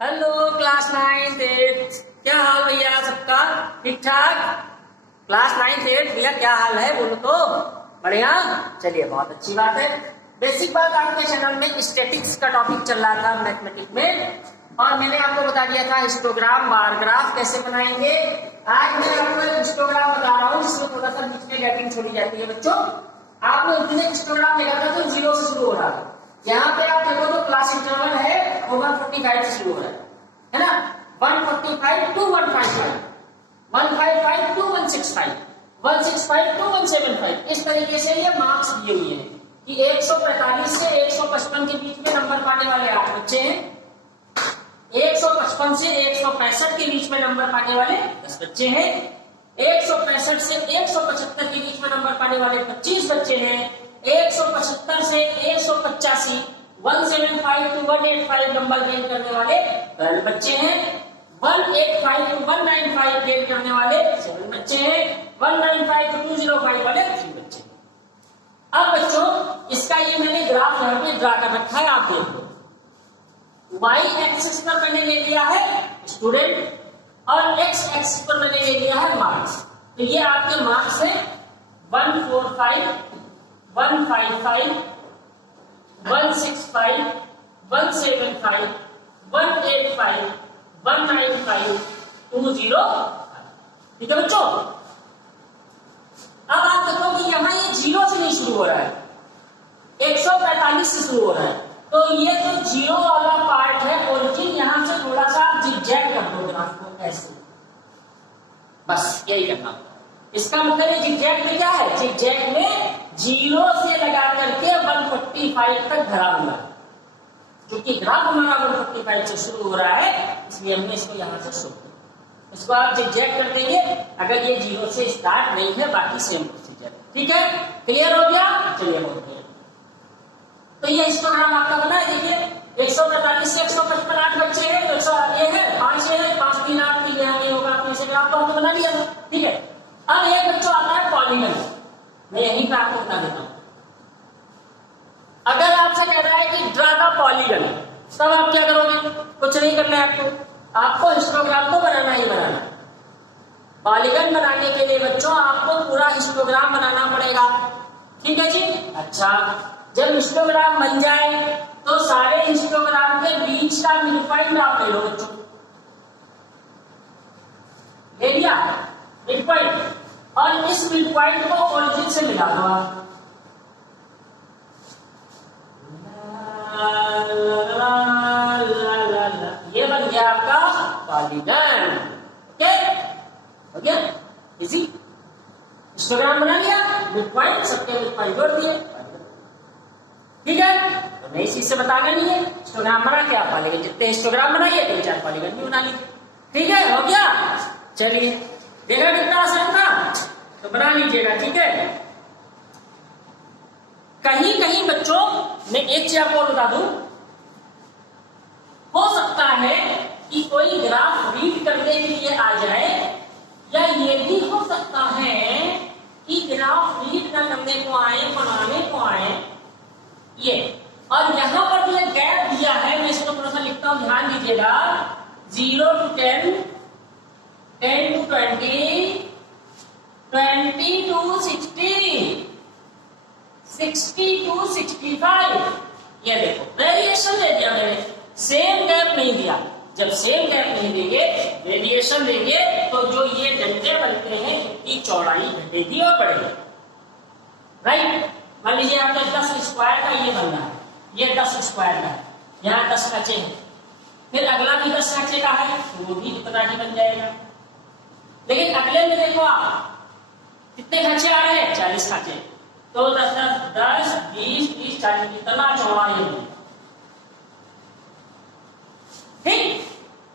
Hello class 9th 8th, क्या हाल भैया सबका? ठीक ठाक? क्लास 9th 8th भैया क्या हाल है बोलो तो? बढ़िया, चलिए बहुत अच्छी बात है। बेसिक बात, आपके चैनल में स्टैटिक्स का टॉपिक चल रहा था मैथमेटिक्स में, और मैंने आपको बता दिया था हिस्टोग्राम बार ग्राफ कैसे बनाएंगे। आज मैं आपको एक हिस्टोग्राम बता रहा हूँ जिसमें थोड़ा सा बीच में गैपिंग छोड़ी जाती है। बच्चों, आपने उतने हिस्टोग्राम देखा था तो 0 से शुरू हो रहा था। यहाँ पे आप देखो तो क्लास इंटरवल है वो 145 से शुरू हो रहा है ना? 145 to 155, 155 to 165, 165 to 175। इस तरीके से ये मार्क्स दिए हुए हैं कि 145 से 155 के बीच में नंबर पाने वाले 8 बच्चे हैं, 155 से 165 के बीच में नंबर पाने वाले 10 बच्चे हैं, 165 से 175 के बीच में नंबर पाने वाले 25 बच्चे हैं, 175 से 185, 175 to 185 नंबर गेन करने वाले 12 बच्चे हैं, 185 to 195 गेन करने वाले 7 बच्चे हैं, 195 to 205 वाले 3 बच्चे हैं। अब बच्चों, इसका ये मैंने ग्राफ यहाँ पे ड्रा कर रखा है, आप देख लो। y एक्सिस पर मैंने ले लिया है स्टूडेंट और x एक्सिस पर मैंने ले लिया है मार्क्स। तो ये आपके मार्क्स है 145, 155, 165, 175, 185, 195, 205। ठीक है बच्चों? अब आप देखो कि यहाँ ये 0 से नहीं शुरू हो रहा है, 145 से शुरू हो रहा है। तो ये जो 0 वाला पार्ट है ओरिजिन, यहां से थोड़ा सा जिगजैग कर दो ग्राफ को ऐसे, बस यही करना। इसका मतलब है जिगजैग में क्या है? जिगजैग में 0 से लगा करके 145 तक भरा हुआ है। क्योंकि ग्राफ हमारा 145 से शुरू हो रहा है, इसलिए हमने इसको यहां से शुरू किया। इसको आप जिगजैग कर देंगे अगर ये 0 से स्टार्ट नहीं है, बाकी सेम प्रोसीजर। ठीक है, क्लियर हो गया? चलिए हो गया। तो ये हिस्टोग्राम आपका बना है, देखिए 145 से 155 8 बच्चे हैं, तो ये है 5 ये है 5 3 8 तो ये होगा। आपने इसे ग्राफ तो हमने बना लिया था। ठीक है, अब एक बच्चों आता है पॉलीगन। मैं यहीं पे आपको बता देता हूं। अगर आपसे कह रहा है कि ड्रा द पॉलीगन, तब आप क्या करोगे? कुछ नहीं करना है आपको हिस्टोग्राम तो बनाना ही बनाना है। पॉलीगन बनाने के लिए बच्चों आपको पूरा हिस्टोग्राम बनाना पड़ेगा। ठीक है जी? अच्छा, जब हिस्टोग्राम बन जाए तो सारे हिस्टोग्राम के बीच का मिडपॉइंट आप ले लो बच्चों। ले लिया मिडपॉइंट, और इस मिडपॉइंट को ओरिजिन से मिला दो आप। ये बन गया आपका पॉलीगन। ओके, हो गया इजी। हिस्टोग्राम बना लिया, मिडपॉइंट, सबके मिडपॉइंट जोड़ दिए। ठीक है, तो नई चीज से बताना नहीं है। हिस्टोग्राम बना के आप पॉलीगन, जितने हिस्टोग्राम बनाइए 3-4 पॉलीगन भी बना लीजिए। ठीक है, हो गया? चलिए, देखा कितना आसान था? तो बना लीजिएगा। ठीक है, कहीं कहीं बच्चों मैं एक चीज आपको बता दूं, हो सकता है कि कोई ग्राफ रीड करने के लिए आ जाए, या ये भी हो सकता है कि ग्राफ रीड करने को आए, बनाने को आए ये, और यहां पर जो गैप दिया है, मैं इसको थोड़ा सा लिखता हूं, ध्यान दीजिएगा। 0 to 10, 10 to 20, 20 to 60, 60 to 65। ये देखो वेरिएशन दे दिया मैंने, सेम गैप नहीं दिया। जब सेम गैप नहीं देंगे, वेरिएशन देंगे, तो जो ये डंडे बनते हैं इनकी चौड़ाई घटेगी और बढ़ेगी। राइट? मान लीजिए आपने 10 स्क्वायर का ये बनना है, ये 10 स्क्वायर का है, यहाँ 10 खांचे हैं, फिर अगला भी 10 खांचे का है, तो वो भी पता ही बन जाएगा। लेकिन अगले में देखो आप कितने खांचे आ रहे हैं? 40 खांचे। तो 10 10 20 30 40, इतना चौड़ा ये है। ठीक,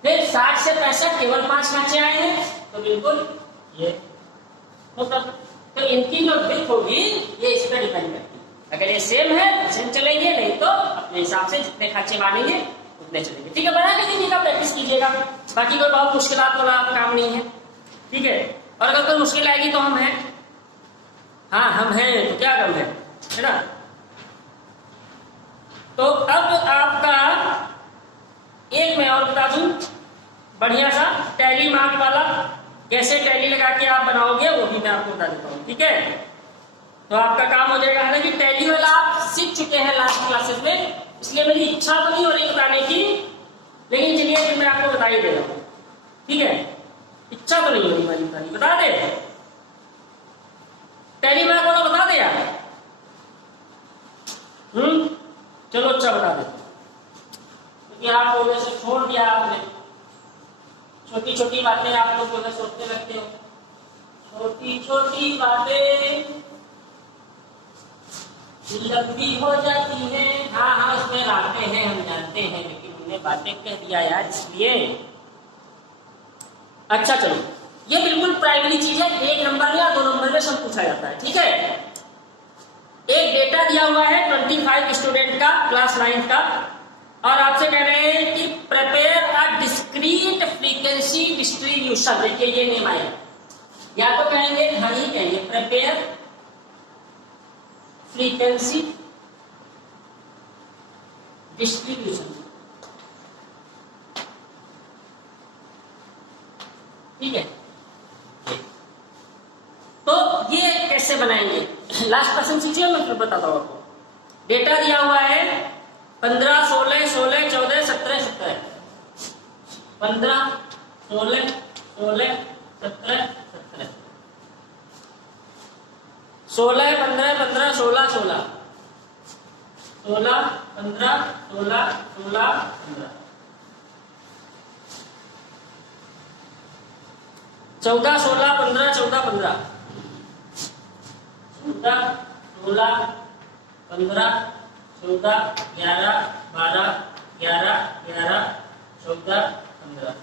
फिर 60 से 65 केवल 5 खांचे आए हैं, तो बिल्कुल ये मतलब, तो इनकी जो विड्थ होगी ये इस पर डिपेंड करती है। अगर ये सेम है तो सेम चलेंगे, नहीं तो अपने हिसाब से जितने खांचे मानेंगे उतने चलेंगे। ठीक है, बना के दीजिएगा, प्रैक्टिस कीजिएगा। बाकी कोई बहुत मुश्किलात वाला काम नहीं है। ठीक है, और अगर कोई मुश्किल आएगी तो हम हैं, हाँ हम हैं, तो क्या गम है। है ना। तो अब आपका एक मैं और बता दूं बढ़िया सा टैली मार्क वाला, कैसे टैली लगा के आप बनाओगे वो भी मैं आपको बता देता हूँ, ठीक है। तो आपका काम हो जाएगा, हालांकि टैली वाला आप सीख चुके हैं लास्ट क्लासेस में, इसलिए मेरी इच्छा तो नहीं हो रही बताने की, लेकिन चलिए फिर मैं आपको बता ही दे रहा हूँ, ठीक है। इच्छा तो नहीं हो रही मेरी बतानी, बता दे टैली मार्क वाला, बता दे यार। चलो अच्छा बता दे, क्योंकि आप लोगों से छोड़ दिया आपने, छोटी छोटी बातें आप लोग जो है सोचने लगते हो, छोटी छोटी बातें लंबी हो जाती हैं। हाँ हाँ उसमें रातें हैं हम जानते हैं, लेकिन हमने बातें कह दिया यार इसलिए। अच्छा चलो, ये बिल्कुल प्राइमरी चीज है, 1 नंबर या 2 नंबर में सब पूछा जाता है, ठीक है। एक डेटा दिया हुआ है 25 स्टूडेंट का, क्लास 9 का, और आपसे कह रहे हैं कि prepare a discrete frequency distribution. देखिए ये नेम आएगा, या तो कहेंगे हाँ ही कहेंगे प्रिपेयर फ्रीक्वेंसी डिस्ट्रीब्यूशन, ठीक है। तो ये कैसे बनाएंगे, लास्ट क्वेश्चन सीखिए, मैं फिर बताता हूं आपको। डेटा दिया हुआ है 15, 16, 16, 14, 17, 17, 15, 16, 16, 17, 17, 16, 15, 15, 16, 16, 16, 15, 16, 16, 15, 14, 16, 15, 14, 15, 14, 16, 15, 14, 11, 12, 11, 11, 14, 15,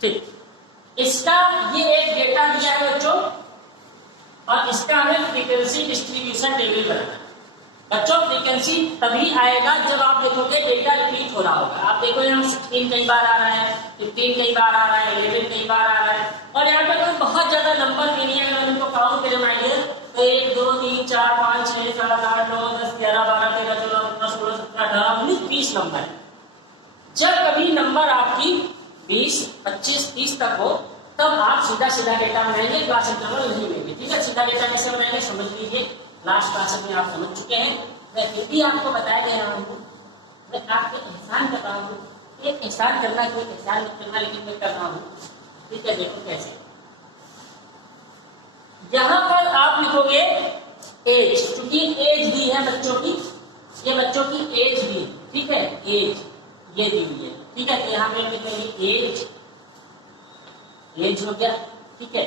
ठीक। इसका ये एक डेटा दिया है बच्चों, और इसका हमें फ्रीक्वेंसी डिस्ट्रीब्यूशन टेबल बनाना है। बच्चों फ्रीक्वेंसी तभी आएगा जब आप देखोगे डेटा रिपीट हो रहा होगा। आप देखो यहाँ 16 कई बार आ रहा है, 15 कई बार आ रहा है, 11 कई बार आ रहा है, और यहाँ पे कोई बहुत ज्यादा नंबर भी नहीं है। अगर इनको काउंट करें माइडियर तो 1 2 3 4 5 6 7 8 9 10 11 12 13 14 15 16 17 18 19 20 नंबर है। जब कभी नंबर आपकी 20 25 30 तक हो तब आप सीधा सीधा डेटा बनाएंगे, क्लास इंटरवल नहीं लेंगे, ठीक है। सीधा डेटा कैसे बनाएंगे समझ लीजिए, लास्ट क्लास में आप समझ चुके हैं, मैं फिर भी आपको बता दे रहा हूँ, मैं आपको एहसान कर रहा हूँ। एक एहसान करना कोई एहसान मत करना, लेकिन मैं कर रहा हूँ, ठीक है। देखो कैसे, यहाँ पर आप लिखोगे एज, क्योंकि एज दी है बच्चों की, ये बच्चों की एज दी, ठीक है, एज ये दी हुई है, ठीक है। तो यहाँ पे लिखेंगे एज, एज हो गया, ठीक है।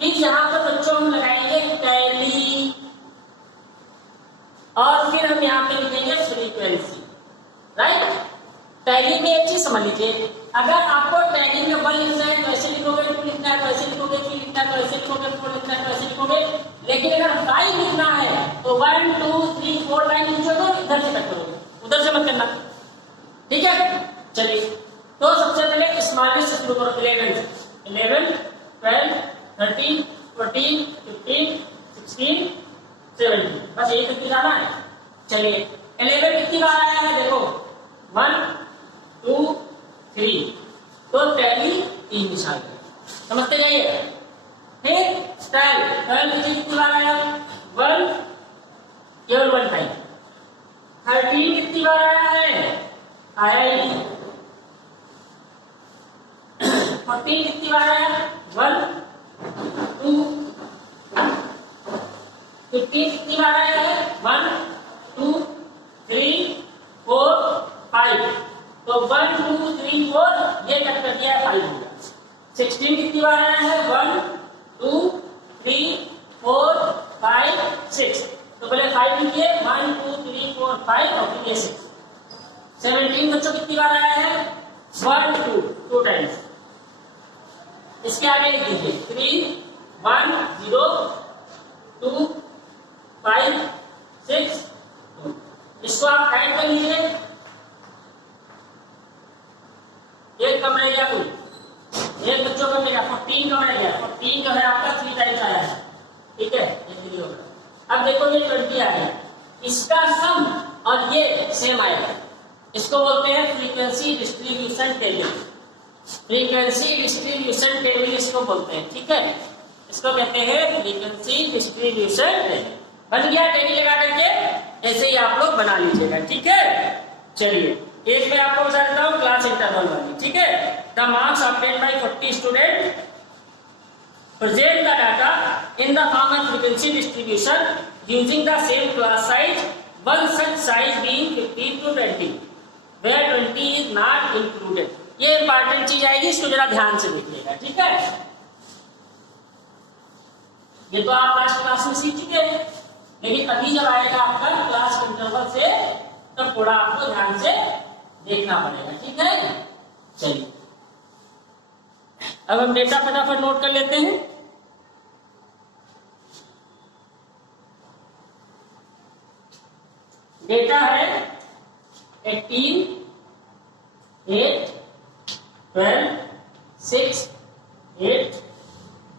फिर यहाँ पर बच्चों हम लगाएंगे टैली, और फिर हम यहाँ पे लिखेंगे फ्रीक्वेंसी, राइट। टैली में एक चीज समझ लीजिए, अगर आपको टैली में 1 लिखना है तो ऐसे लिखोगे, 2 लिखना है तो ऐसे लिखोगे, 3 लिखना है तो ऐसे लिखोगे, 4 लिखना है तो ऐसे लिखोगे। लेकिन अगर 5 लिखना है तो 1 2 3 4 लाइन लिखोगे, इधर से कट करोगे, उधर से मत करना, ठीक है। चलिए, तो सबसे पहले स्मॉलेस्ट से शुरू करो, 11, 12, 13, 14, 15, 16, 17, बस यही तक जाना है। चलिए 11 कितनी बार आया है देखो, 1 2 3, तो टैली 3 निशान समझते जाइए। फिर 12 कितनी बार आया, 1 केवल 1 टाइम। 13 कितनी बार आया है, आया ही नहीं। 14 कितनी बार आया, 1 2। 15 कितनी बार आया है, 1 2 3 4 5, तो 1 2 3 4 ये कट कर दिया है, 5 हो गया। 16 कितनी बार आया है, 1 2 3 4 5 6, तो पहले 5 लिखिए, 1 2 3 4 5 और फिर ये 6। 17 बच्चों कितनी बार आया है, 1 2 टाइम्स। इसके आगे लिख दीजिए 3 1 0 2 5 6 2, इसको आप ऐड कर लीजिए, एक कम रह गया, कुल एक बच्चों का मिला 14 कम रह गया। 14 जो है आपका 3 टाइम्स आया है, ठीक है, ये 3 होगा। अब देखो ये 20 आ गया, इसका सम और ये सेम आएगा, इसको बोलते हैं frequency distribution table. Frequency distribution table इसको बोलते हैं, ठीक है, इसको कहते हैं फ्रीक्वेंसी डिस्ट्रीब्यूशन टेबल। बन गया टेबल लगा करके, ऐसे ही आप लोग बना लीजिएगा, ठीक है। चलिए एक मैं आपको बता देता हूँ क्लास इंटरवल वाली, ठीक है। The marks obtained by 40 student present the data in the form of frequency distribution using the same class size, one such size being 15 to 20 where 20 is not included। ये इंपॉर्टेंट चीज आएगी, इसको जरा ध्यान से देखिएगा, ठीक है। ये तो आप लास्ट क्लास में सीख चुके हैं, लेकिन अभी जब आएगा आपका क्लास इंटरवल से तब थोड़ा आपको ध्यान से देखना पड़ेगा, ठीक है। चलिए अब हम डेटा फटाफट नोट कर लेते हैं। डेटा है 18, 8, 12, 6, 8,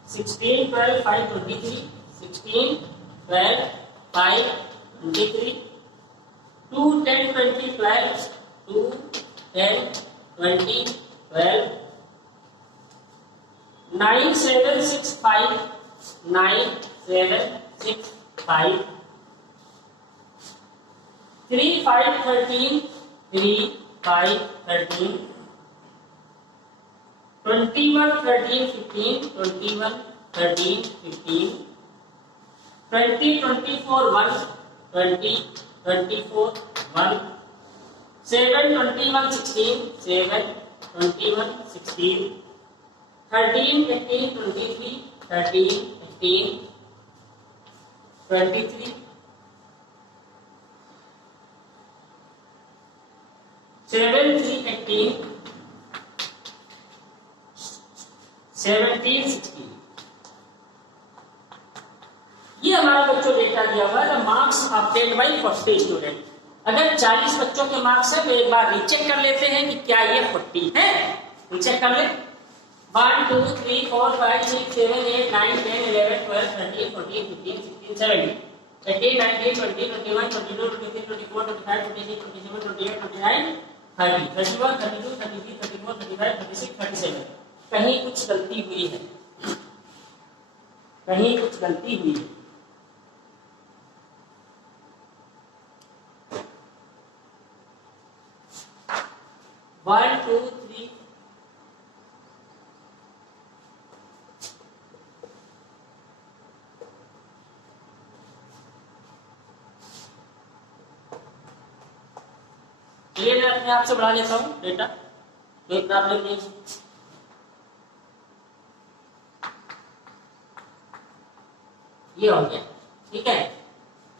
16, 12, 5, 23, 16, 12, 5, 23, 2, 10, 20, 12, 2, 10, 20, 12, 9, 7, 6, 5, 9, 7, 6, 5, 3, 5, 13, 3, 5, 13, 21, 13, 15, 21, 13, 15, 20, 24, 1, 20, 24, 1, 7, 21, 16, 7, 21, 16, 13, 18, 23, 13, 18, 23, 7, 3, 18, 17, 16। ये हमारा बच्चों डेटा दिया हुआ है, मार्क्स ऑब्टेन्ड बाय 40 स्टूडेंट। अगर 40 बच्चों के मार्क्स है तो एक बार रीचेक कर लेते हैं कि क्या ये 40 है। रीचेक कर ले। 1, 2, 3, 4, 5, 6, 7, 8, 9, 10, 11, 12, 13, 14, 15, 16, 17, 18, 19, 20, 21, 22, 23, 24, 25, 26, 27, 28, 29, 30, 31, 32, 33, 34, 35, 36, 37। कहीं कुछ गलती हुई है, कहीं कुछ गलती हुई है। वन, टू, थ्री, ये मैं अपने आप से बढ़ा लेता हूँ डेटा, कोई प्रॉब्लम नहीं। ये हो गया, ठीक है।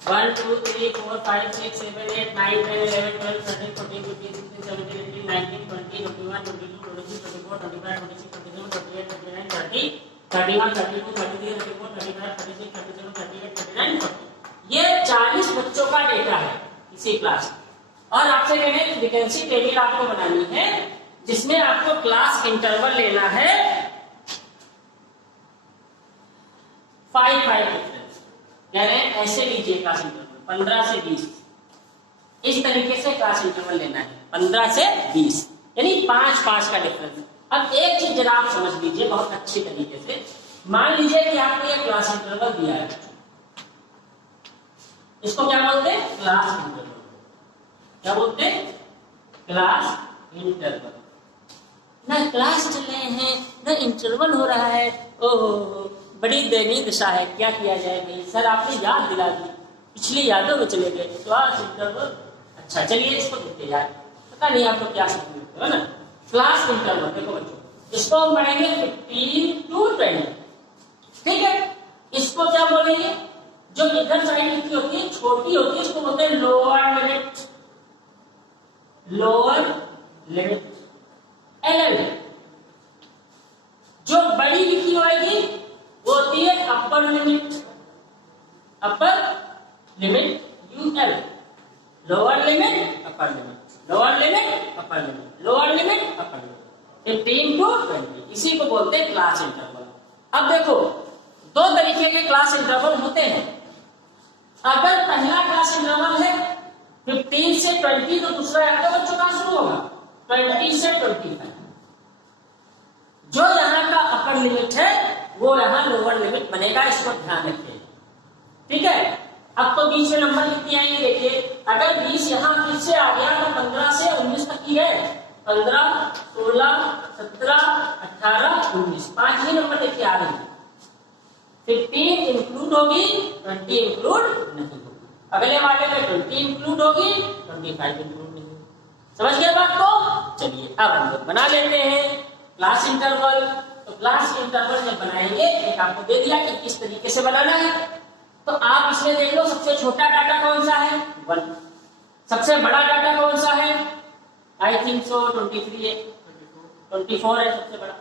1, 2, 3, 4, 5, 6, 7, 8, 9, 10, 11, 12, 13, 14, 15, 16, 17, 18, 19, 20, 21, 22, 23, 24, 25, 26, 27, 28, 29, 30, 31, 32, 33, 34, 35, 36, 37, 38, 39, 40। ये 40 बच्चों का डेटा है इसी क्लास में। और आपसे कह रहे हैं फ्रीक्वेंसी टेबल आपको बनानी है, जिसमें आपको क्लास इंटरवल लेना है 5-5 डिफरेंस। कह रहे हैं ऐसे लीजिए क्लास इंटरवल 15 से 20, इस तरीके से क्लास इंटरवल लेना है 15 से 20, यानी 5-5 का डिफरेंस। अब एक चीज जरा आप समझ लीजिए बहुत अच्छी तरीके से। मान लीजिए कि आपने ये क्लास इंटरवल दिया है, इसको क्या बोलते हैं? Class interval. क्या बोलते हैं? Class interval. ना क्लास चल रहे हैं ना इंटरवल हो रहा है। ओहो बड़ी दयनीय दशा है, क्या किया जाए भाई। सर आपने याद दिला दी, पिछली यादों में चले गए। क्लास इंटरवल, अच्छा चलिए इसको देखते यार, पता नहीं आपको क्या समझ है ना। क्लास इंटरवल देखो बच्चों, इसको हम पढ़ेंगे 15 to 20, ठीक है। इसको क्या बोलेंगे? जो इधर साइड की होती है छोटी होती है, इसको बोलते हैं lower limit. Lower limit LL। जो बड़ी लिखी होगी वो होती है upper limit. Upper limit UL। Lower limit upper limit, lower limit upper limit, lower limit upper limit. 15 to 20, इसी को बोलते हैं क्लास इंटरवल। अब देखो दो तरीके के क्लास इंटरवल होते हैं। क्लास इंटरवल है 15 से 20, तो दूसरा आपका बच्चों का शुरू होगा 20 से 25। जो यहाँ का अपर लिमिट है वो यहाँ लोअर लिमिट बनेगा, इसको ध्यान रखिए। ठीक है, अब तो 20 में नंबर कितनी आएंगे देखिए, अगर 20 यहाँ फिर से आ गया तो 15 से 19 तक की है, 15, 16, 17, 18, 19, 5 ही नंबर देखिए आ रही है। 15 इंक्लूड होगी, 20 इंक्लूड नहीं होगी, अगले वाले में 20 इंक्लूड होगी, 25 इंक्लूड नहीं होगी। समझ गए बात को? चलिए अब हम लोग बना लेते हैं क्लास इंटरवल। तो क्लास इंटरवल जब बनाएंगे, एक आपको दे दिया कि किस तरीके से बनाना है। तो आप इसमें देख लो, सबसे छोटा डाटा कौन सा है 1, सबसे बड़ा डाटा कौन सा है आई थिंक सो 23 है, 24 है सबसे बड़ा।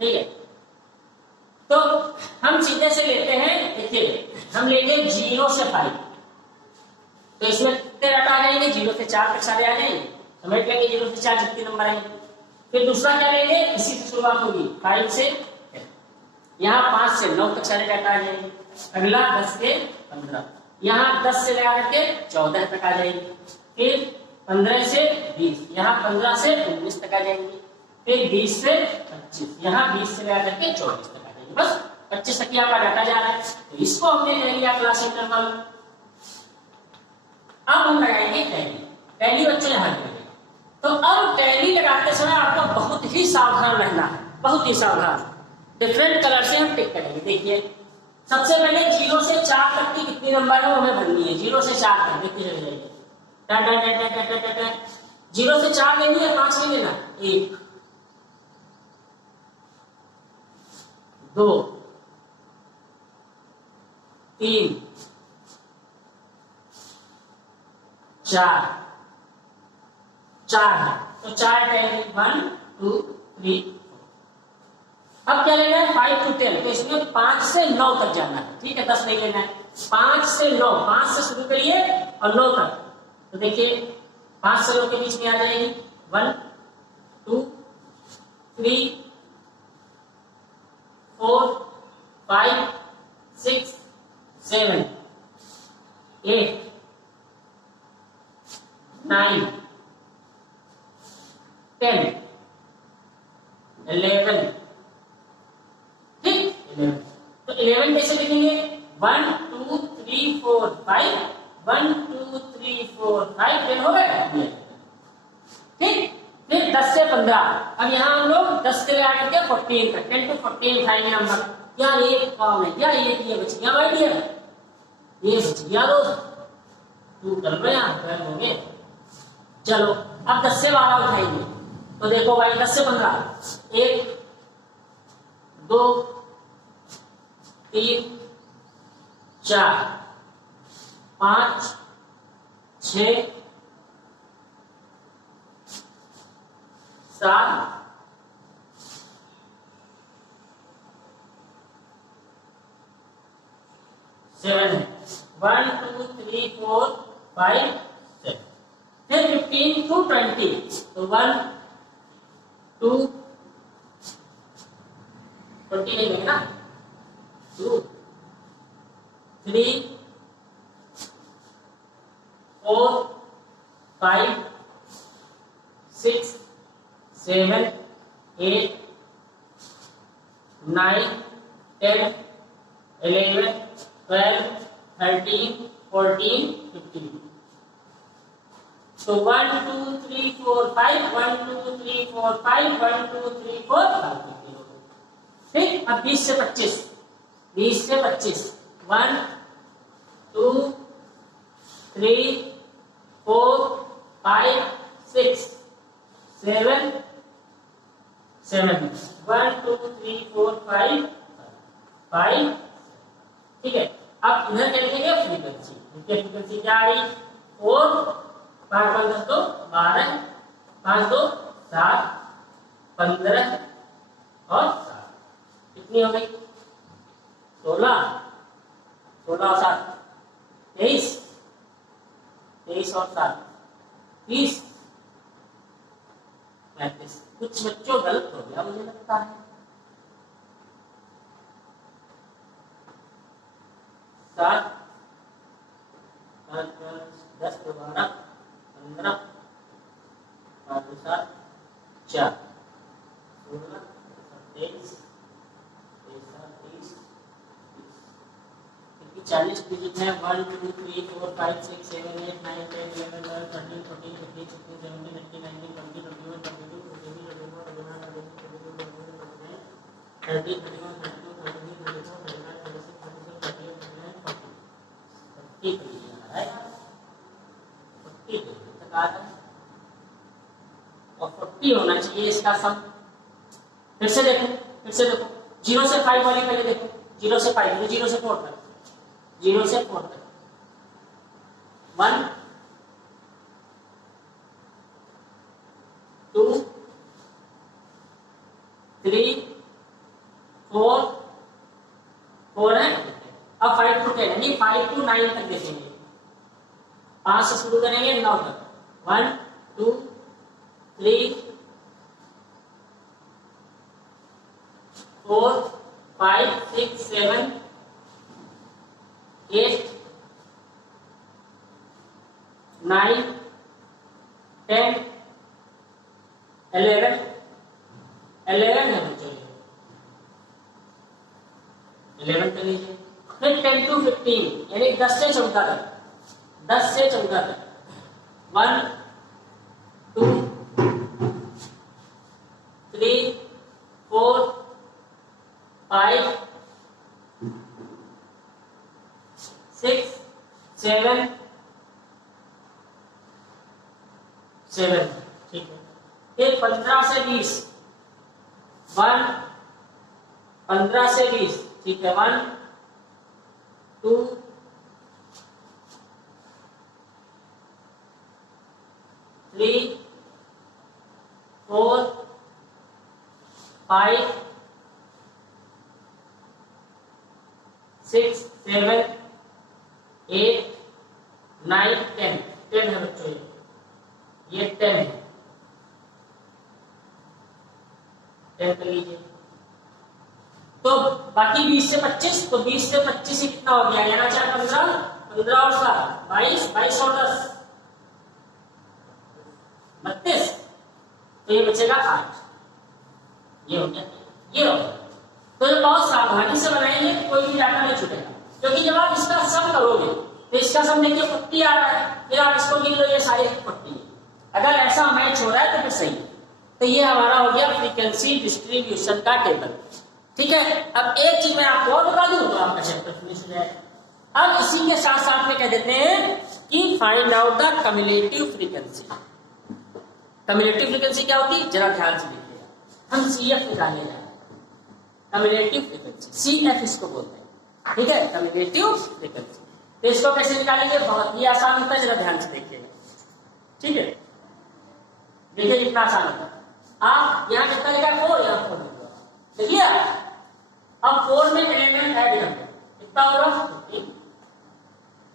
ठीक है, तो हम सीधे से लेते हैं, देखिए हम लेंगे 0 से 5, तो इसमें कितने डाटा आ जाएंगे 0 से 4 तक सारे आ जाएंगे, समेट लेंगे 0 से 4 जितने नंबर आएंगे। फिर दूसरा क्या लेंगे, इसी से शुरुआत होगी 5 से 10, यहाँ 5 से 9 तक सारे डाटा आ जाएंगे। अगला 10 से 15, यहाँ 10 से लेकर के 14 तक आ जाएंगे। फिर 15 से 20, यहाँ 15 से 19 तक आ जाएंगे। फिर 20 से 25, यहाँ 20 से लेकर के 24 तक आ जाएंगे। बस 25 तक आपका डाटा जा रहा है, तो इसको हमने ले लिया क्लास इंटरवल। अब हम लगाएंगे टैली। टैली बच्चों यहाँ लगाएंगे, तो अब टैली लगाते समय आपको बहुत ही सावधान रहना है, बहुत ही सावधान। डिफरेंट कलर से हम टिक करेंगे। देखिए सबसे पहले 0 से 4 तक की कितनी नंबर है वो हमें भरनी है, 0 से 4 तक देखिए चले जाइए, 0 से 4 लेनी है, 5 नहीं लेना, 1, 2, 3, 4, 4 है तो 4 टैली 1, 2, 3। अब क्या लेना है 5 to 10, तो इसमें 5 से 9 तक जाना है। ठीक है, 10 नहीं लेना है, 5 से 9, 5 से शुरू करिए और 9 तक। तो देखिए 5 से 9 के बीच में आ जाएगी 1, 2, 3, 4, 5, 6, 7, 8, 9, 10, 11। तो 11 कैसे लिखेंगे 1, 2, 3, 4, 5, 1, 2, 3, 4, 5, 10 हो गए। ठीक, फिर 10 से 15, अब यहाँ हम लोग 10 से लेकर के 14 तक, 10 to 14 उठाएंगे नंबर। यार ये काम है क्या, ये बच गया भाई, ये बच गया दोस्त, तू कर रहे हैं होंगे। चलो अब 10 से 12 उठाएंगे, तो देखो भाई 10 से 15, 1, 2, 3, 4, 5, 6, 7, 7 है, 1, 2, 3, 4, 5, 6। फिर 15 to 20, तो 1, 2, 20 नहीं लेंगे ना, 2, 3, 4, 5, 6, 7, 8, 9, 10, 11, 12, 13, 14, 15। तो 1, 2, 3, 4, 5, 1, 2, 3, 4, 5, 1, 2, 3, 4, 5। ठीक, अब 20 से 25, 20 से 25, 1, 2, 3, 4, 5, 6, 7, 7, 1, 2, 3, 4, 5, 5। ठीक है, अब इधर क्या लिखेंगे फ्रीक्वेंसी। फ्रीक्वेंसी क्या आ रही 4, 5, 5, 10 तो 12, 5, 2, 7, 15 और 7, कितनी हो गई 16, 16 और 7, 23, 23 और 7, 30, 35। कुछ बच्चों गलत हो गया मुझे लगता है, 7, 5, 1 2 3 4 5 6 7 8 9 10 11 12 13 14 15 16 17 18 19 20 21 22 23 24 25 26 27 28 29 30 31 32 33 34 35 36 37 38 39 40 40 पे आ रहा है 40 तक आ रहा है और 40 होना चाहिए इसका सम। फिर से देखो 0 से 5 वाली पहले देखो 0 से 5 0 से 4 तक 0 से 4 तक 1 2 3 4 4 है। अब 5 to 10 यानी 5 to 9 तक देखेंगे। 5 से शुरू करेंगे 9 तक 1 2 3 4 5 6 7 8 9 10 11 है बच्चों 11 कर लीजिए। फिर 10 to 15 यानी 10 से 14 तक 10 से 14 तक 1 2 3 4 5 6 7 7 ठीक है। फिर 15 से 20 1 15 से 20 ठीक है 1 2 3 4 5 6 7 8 9 10 10 है बच्चों ये 10 है 10 कर लीजिए। तो बाकी 20 से 25 तो 20 से 25 ही कितना हो गया याना चाहे 15 15 और 7 22 22 और 10 32 तो ये बचेगा 8 ये हो गया ये हो गया। तो ये बहुत सावधानी से बनाएंगे कोई भी डाटा नहीं छूटेगा क्योंकि जब आप इसका सम करोगे तो इसका सम देखिए 40 आ रहा है फिर आप इसको गिन लो ये सारे 40 अगर ऐसा मैच हो रहा है तो फिर सही। तो ये हमारा हो गया फ्रीक्वेंसी डिस्ट्रीब्यूशन का टेबल। ठीक है। अब एक चीज मैं आपको और बता दूं तो आपका चैप्टर फिनिश हो जाएगा। अब इसी के साथ साथ में कह देते हैं कि find out the cumulative frequency. Cumulative frequency क्या होती है जरा ध्यान से देखिएगा। हम CF निकालने जा रहे हैं कम्युलेटिव फ्रीक्वेंसी CF इसको बोलते हैं। ठीक है कम्युलेटिव फ्रीक्वेंसी। तो इसको कैसे निकालेंगे बहुत ही आसान होता है जरा ध्यान से देखिएगा। ठीक है देखिए कितना आसान होता है। आप यहाँ कितना लिखा 4 यहाँ 4 लिखा देखिए। अब 4 में एलिमेंट ऐड कर दो कितना होगा 15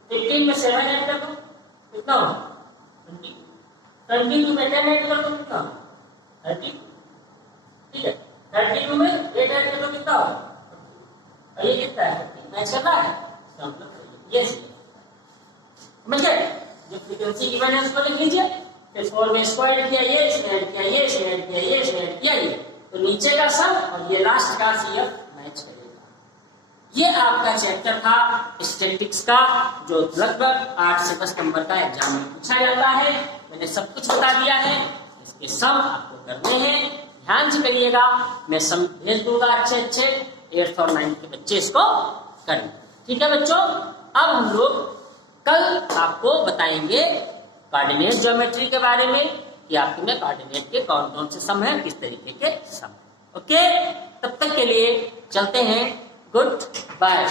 15 में 7 ऐड कर दो कितना होगा 20 22 में 10 ऐड कर दो कितना 30 ठीक है 32 में 8 ऐड कर दो कितना होगा और ये कितना है मैच करना है ये समझ गए। जो फ्रीक्वेंसी गिवन है उसको लिख लीजिए। फिर 4 में इसको ऐड किया ये इसमें ऐड किया ये इसमें ऐड किया ये इसमें ऐड किया ये तो नीचे का सम और ये लास्ट का CF मैच करेगा। ये आपका चैप्टर था स्टैटिस्टिक्स का जो लगभग 8 से 10 नंबर का एग्जाम में पूछा जाता है। मैंने सब कुछ बता दिया है। इसके सम आपको करने हैं ध्यान से करिएगा। मैं सम भेज दूंगा अच्छे 8th और 9th के बच्चे इसको करें। ठीक है बच्चों। अब हम लोग कल आपको बताएंगे कोऑर्डिनेट ज्योमेट्री के बारे में कि आपके में कोऑर्डिनेट के कौन कौन से सम है किस तरीके के सम। ओके तब तक के लिए चलते हैं गुड बाय।